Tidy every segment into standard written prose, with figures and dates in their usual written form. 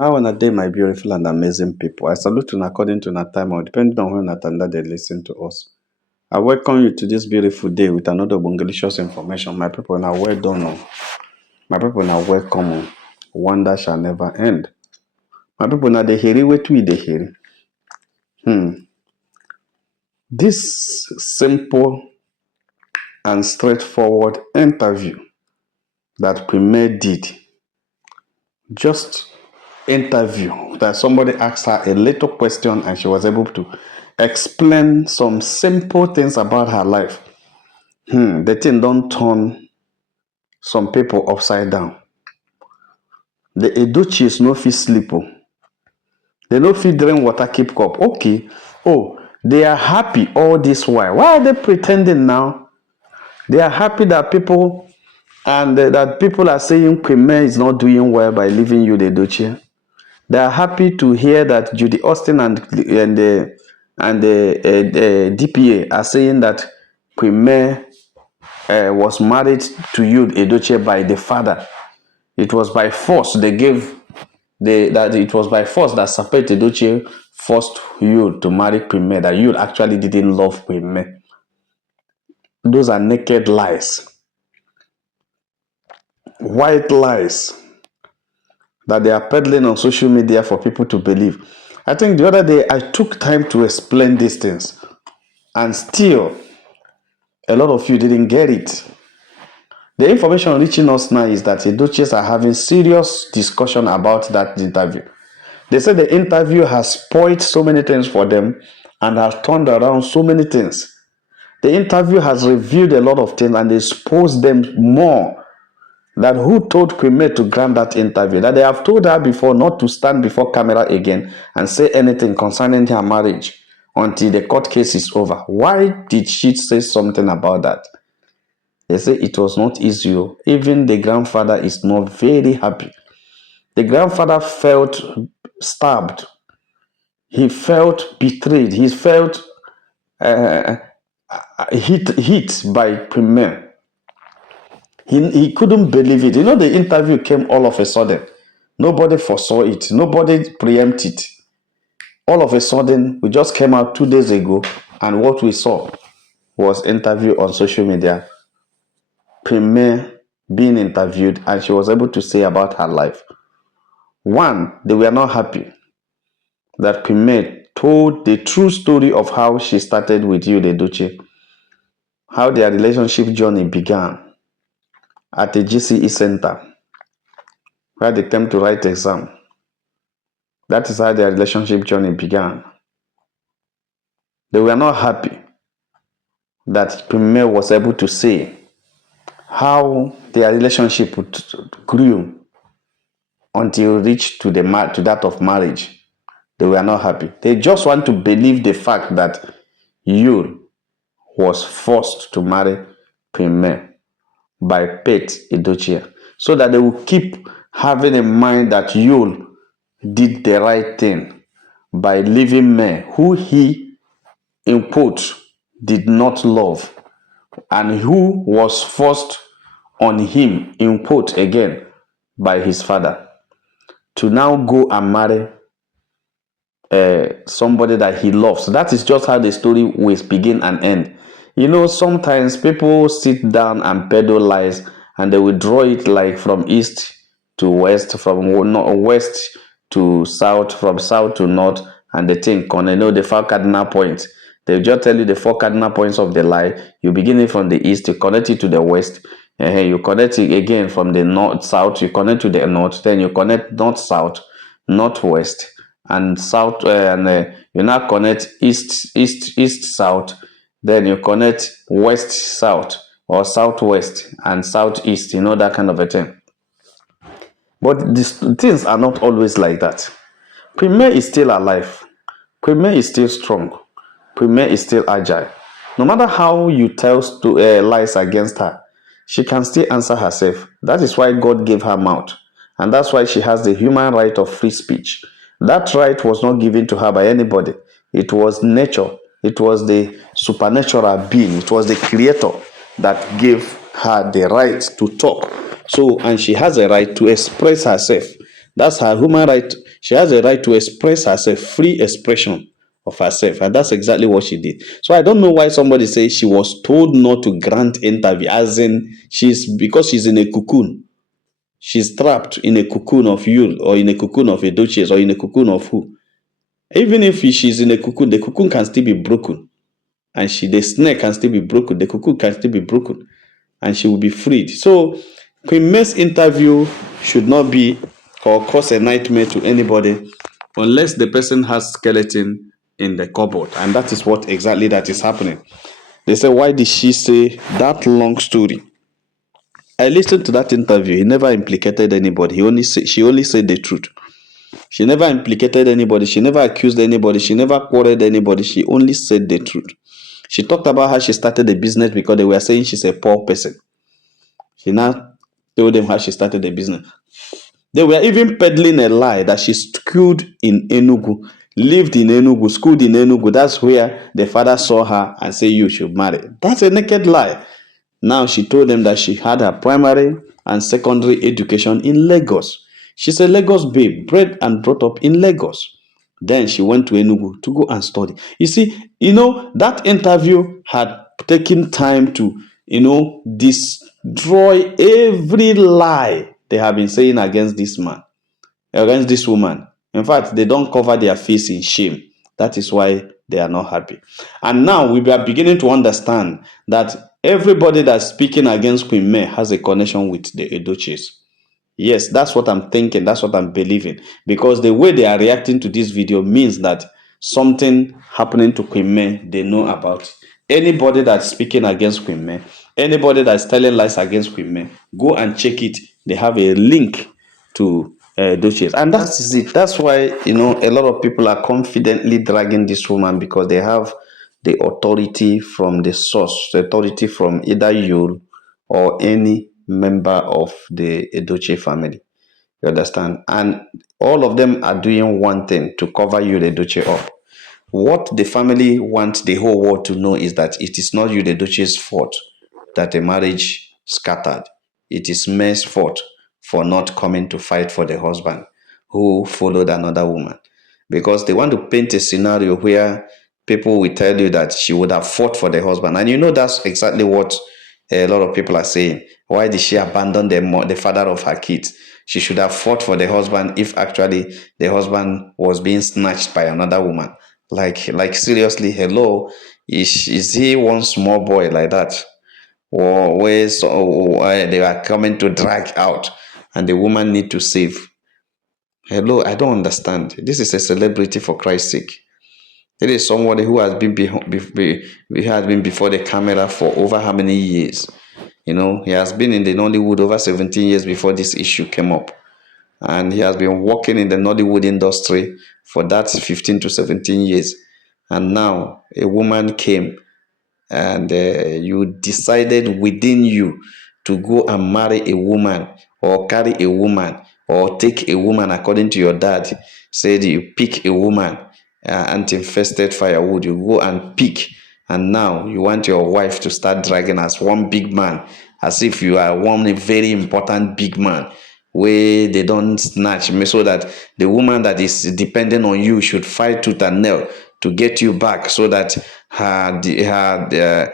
How on a day, my beautiful and amazing people. I salute you according to our time or depending on when attended they listen to us. I welcome you to this beautiful day with another bongalicious information. My people now well done. Oh. My people now welcome. Oh. Wonder shall never end. My people now they hear what we they hear. This simple and straightforward interview that Premier did, just interview that somebody asked her a little question and she was able to explain some simple things about her life. The thing don't turn some people upside down. The Edochies no fit sleep. Oh. They no fit drink water, keep cup. Okay. Oh, they are happy all this while. Why are they pretending now? They are happy that people that people are saying Premier is not doing well by leaving you, the Edochie. They are happy to hear that Judy Austin and the DPA are saying that Premier was married to you, Edochie, by the father. It was by force they gave that it was by force that Sapet Edochie forced you to marry Premier, that you actually didn't love Premier. Those are naked lies. White lies that they are peddling on social media for people to believe. I think the other day I took time to explain these things, and still a lot of you didn't get it. The information reaching us now is that the Edochies are having serious discussion about that interview. They say the interview has spoiled so many things for them and has turned around so many things. The interview has revealed a lot of things and exposed them more. That who told Premier to grant that interview, that they have told her before not to stand before camera again and say anything concerning her marriage until the court case is over. Why did she say something about that? They say it was not easy. Even the grandfather is not very happy. The grandfather felt stabbed. He felt betrayed. He felt hit by Premier. He couldn't believe it. You know, the interview came all of a sudden. Nobody foresaw it. Nobody preempted it. All of a sudden, we just came out 2 days ago, and what we saw was interview on social media. Premier being interviewed, and she was able to say about her life. One, they were not happy that Premier told the true story of how she started with you, the Edochie, how their relationship journey began at the GCE center, where they came to write exam. That is how their relationship journey began. They were not happy that Premier was able to say how their relationship grew until it reached to that of marriage. They were not happy. They just want to believe the fact that Yul was forced to marry Premier by Pete Edochie, so that they will keep having in mind that Yul did the right thing by leaving me, who he, in quote, did not love, and who was forced on him, in quote again, by his father, to now go and marry somebody that he loves. That is just how the story will begin and end. You know, sometimes people sit down and peddle lies, and they will draw it like from east to west, from west to south, from south to north, and they think, you know, the 4 cardinal points. They just tell you the 4 cardinal points of the lie. You begin it from the east, you connect it to the west, and you connect it again from the north, south, you connect to the north, then you connect north, south, northwest, and south, you now connect east south, then you connect west south or southwest and southeast, you know, that kind of a thing. But these things are not always like that. Premier is still alive. Premier is still strong. Premier is still agile. No matter how you tell lies against her, she can still answer herself. That is why God gave her mouth. And that's why she has the human right of free speech. That right was not given to her by anybody. It was nature. It was the supernatural being. It was the creator that gave her the right to talk. So, and she has a right to express herself. That's her human right. She has a right to express herself, free expression of herself. And that's exactly what she did. So I don't know why somebody says she was told not to grant interview, as in because she's in a cocoon. She's trapped in a cocoon of you, or in a cocoon of Edochie, or in a cocoon of who. Even if she's in a cocoon, the cocoon can still be broken. And the snare can still be broken. The cocoon can still be broken. And she will be freed. So Queen May's interview should not be or cause a nightmare to anybody unless the person has skeleton in the cupboard. And that is what exactly that is happening. They say, why did she say that long story? I listened to that interview. He never implicated anybody. She only said the truth. She never implicated anybody. She never accused anybody. She never quarreled anybody. She only said the truth. She talked about how she started the business because they were saying she's a poor person. She now told them how she started the business. They were even peddling a lie that she schooled in Enugu, lived in Enugu, schooled in Enugu. That's where the father saw her and said, you should marry. That's a naked lie. Now she told them that she had her primary and secondary education in Lagos. She's a Lagos babe, bred and brought up in Lagos. Then she went to Enugu to go and study. You see, that interview had taken time to, destroy every lie they have been saying against this man, against this woman. In fact, they don't cover their face in shame. That is why they are not happy. And now we are beginning to understand that everybody that's speaking against Queen May has a connection with the Edochies. Yes, that's what I'm thinking. That's what I'm believing. Because the way they are reacting to this video means that something happening to Queen May, they know about. Anybody that's speaking against Queen May, anybody that's telling lies against Queen May, go and check it. They have a link to Duchess. And that is it. That's why, a lot of people are confidently dragging this woman because they have the authority from the source, the authority from either you or any member of the Edochie family. You understand? And all of them are doing one thing to cover you, the Edochie, up. What the family wants the whole world to know is that it is not you, the Edochie's fault that the marriage scattered. It is May's fault for not coming to fight for the husband who followed another woman. Because they want to paint a scenario where people will tell you that she would have fought for the husband. And that's exactly what a lot of people are saying. Why did she abandon the father of her kids? She should have fought for the husband if actually the husband was being snatched by another woman. Like seriously, hello, is he one small boy like that? Or where they are coming to drag out and the woman need to save? Hello, I don't understand. This is a celebrity, for Christ's sake. It is somebody who has been before the camera for over how many years? He has been in the Nollywood over 17 years before this issue came up. And he has been working in the Nollywood industry for that 15 to 17 years. And now a woman came and you decided within you to go and marry a woman or carry a woman or take a woman according to your dad, said you pick a woman, anti-infested firewood, you go and pick, and now you want your wife to start dragging as one big man, as if you are one very important big man where they don't snatch me, so that the woman that is depending on you should fight tooth and nail to get you back, so that her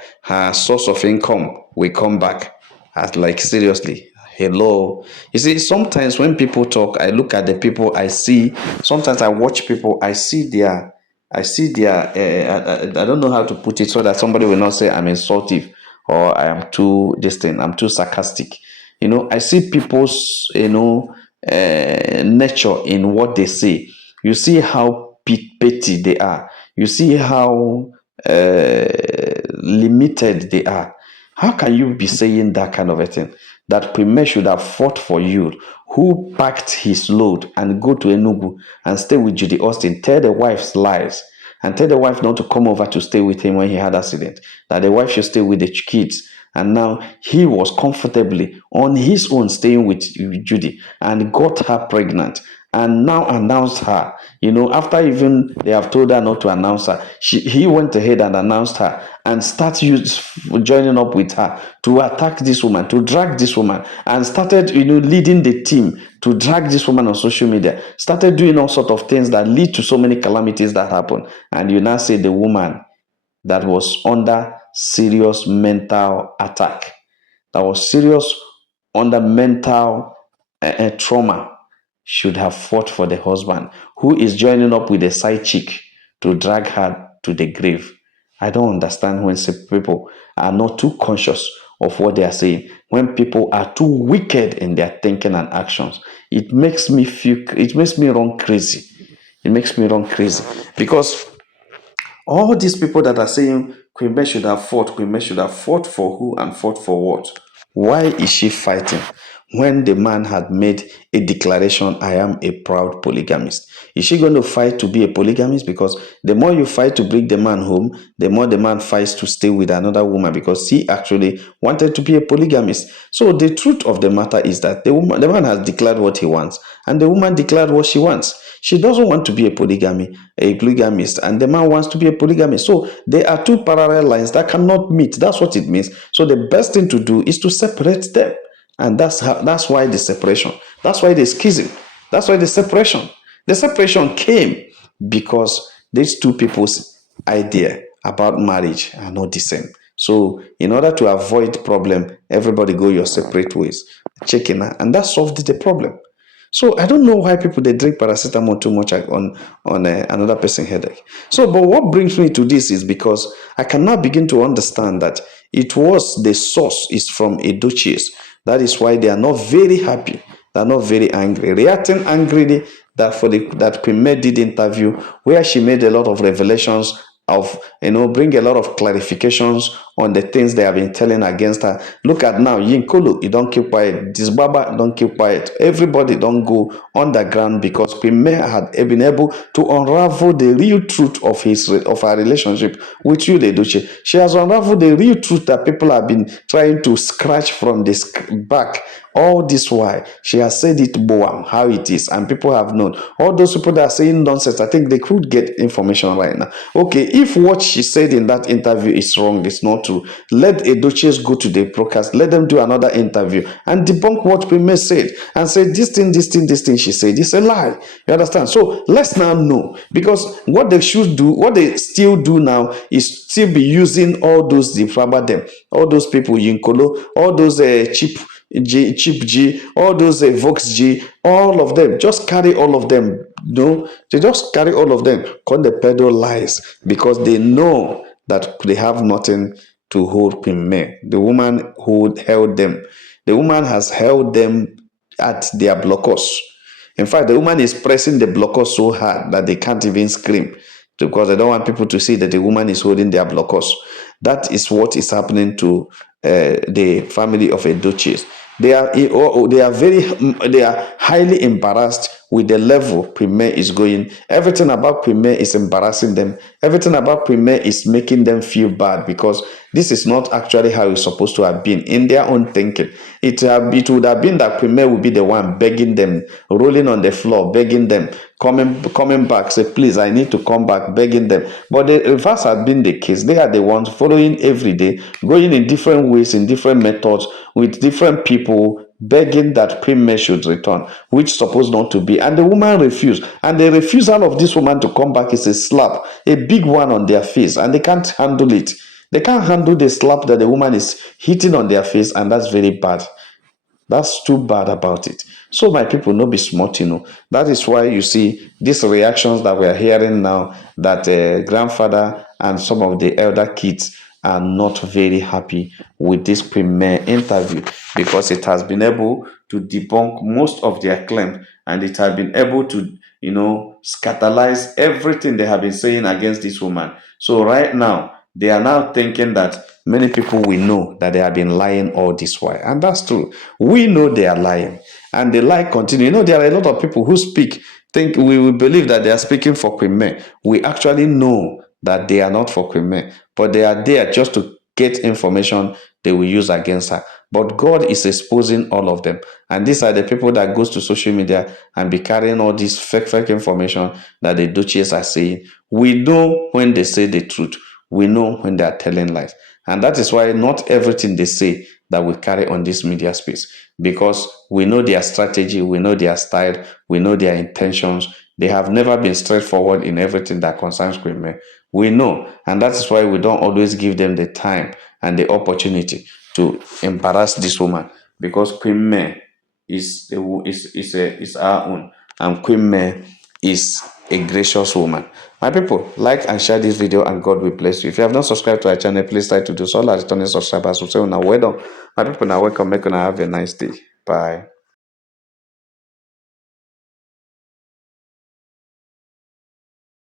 source of income will come back. As like, seriously, hello. You see, sometimes when people talk, I look at the people I see. Sometimes I watch people, I see their I don't know how to put it so that somebody will not say I'm insultive or I am too distant, I'm too sarcastic. I see people's nature in what they say. You see how petty they are. You see how limited they are. How can you be saying that kind of a thing? That Premier should have fought for you, who packed his load and go to Enugu and stay with Judy Austin, tell the wife's lies, and tell the wife not to come over to stay with him when he had accident, that the wife should stay with the kids. And now he was comfortably on his own staying with Judy and got her pregnant. and now announced her. After even they have told her not to announce her, he went ahead and announced her and joining up with her to attack this woman, to drag this woman, and started, leading the team to drag this woman on social media, started doing all sort of things that lead to so many calamities that happen. And you now say the woman that was under serious mental attack, that was serious under mental trauma, should have fought for the husband who is joining up with a side chick to drag her to the grave. I don't understand when people are not too conscious of what they are saying, when people are too wicked in their thinking and actions. It makes me run crazy. It makes me run crazy because all these people that are saying Queen Bess should have fought, Queen Bess should have fought for who and fought for what? Why is she fighting when the man had made a declaration, I am a proud polygamist? Is she going to fight to be a polygamist? Because the more you fight to bring the man home, the more the man fights to stay with another woman because he actually wanted to be a polygamist. So the truth of the matter is that the man has declared what he wants and the woman declared what she wants. She doesn't want to be a polygamist, and the man wants to be a polygamist. So there are two parallel lines that cannot meet. That's what it means. So the best thing to do is to separate them. And that's why the separation. That's why the schism. That's why the separation. The separation came because these two people's idea about marriage are not the same. So in order to avoid problem, everybody go your separate ways. Checking, and that solved the problem. So I don't know why people they drink paracetamol too much on another person's headache. So, but what brings me to this is because I can now begin to understand that it was the source is from Edochie. That is why they are not very happy. They are not very angry, reacting angrily that Premier did interview where she made a lot of revelations of bring a lot of clarifications on the things they have been telling against her. Look at now, Yinkolo, you don't keep quiet. This Baba don't keep quiet. Everybody don't go underground because Premier had been able to unravel the real truth of her relationship with you, Edochie. She has unraveled the real truth that people have been trying to scratch from this back. All this while, she has said it boam, how it is, and people have known. All those people that are saying nonsense, I think they could get information right now. Okay, if what she said in that interview is wrong, it's not true, let Edochie go to the broadcast, let them do another interview and debunk what Premier said and say this thing she said is a lie. You understand? So let's now know, because what they should do, what they still do now is still be using all those them, all those people, Yinkolo, all those cheap G, all those Vox G, all of them, just carry all of them. No, they just carry all of them, call the peddle lies because they know that they have nothing to hold Premier. The woman who held them, the woman has held them at their blockers. In fact, the woman is pressing the blockers so hard that they can't even scream because they don't want people to see that the woman is holding their blockers. That is what is happening to the family of Edochie. They are highly embarrassed with the level Premier is going. Everything about Premier is embarrassing them. Everything about Premier is making them feel bad because this is not actually how it's supposed to have been in their own thinking. It would have been that Premier would be the one begging them, rolling on the floor, begging them, coming back, say, please, I need to come back, begging them. But the reverse had been the case. They are the ones following every day, going in different ways, in different methods, with different people, begging that Premier should return, which supposed not to be. And the woman refused. And the refusal of this woman to come back is a slap, a big one on their face, and they can't handle it. They can't handle the slap that the woman is hitting on their face, and that's very bad. That's too bad about it. So my people, no be smart, That is why you see these reactions that we are hearing now, that grandfather and some of the elder kids are not very happy with this Premier interview because it has been able to debunk most of their claim, and it has been able to, scandalize everything they have been saying against this woman. So right now, they are now thinking that many people will know that they have been lying all this while. And that's true. We know they are lying. And the lie continue. There are a lot of people who think we will believe that they are speaking for Queen May. We actually know that they are not for Queen May. But they are there just to get information they will use against her. But God is exposing all of them. And these are the people that goes to social media and be carrying all this fake information that the Edochies are saying. We know when they say the truth. We know when they are telling lies. And that is why not everything they say that we carry on this media space, because we know their strategy, we know their style, we know their intentions. They have never been straightforward in everything that concerns Queen May. We know, and that is why we don't always give them the time and the opportunity to embarrass this woman, because Queen May is our own, and Queen May is a gracious woman. My people, like and share this video, and God will bless you. If you have not subscribed to our channel, please try to do so. All our returning subscribers will say, "Now, well done." My people, now welcome. Make una have a nice day. Bye.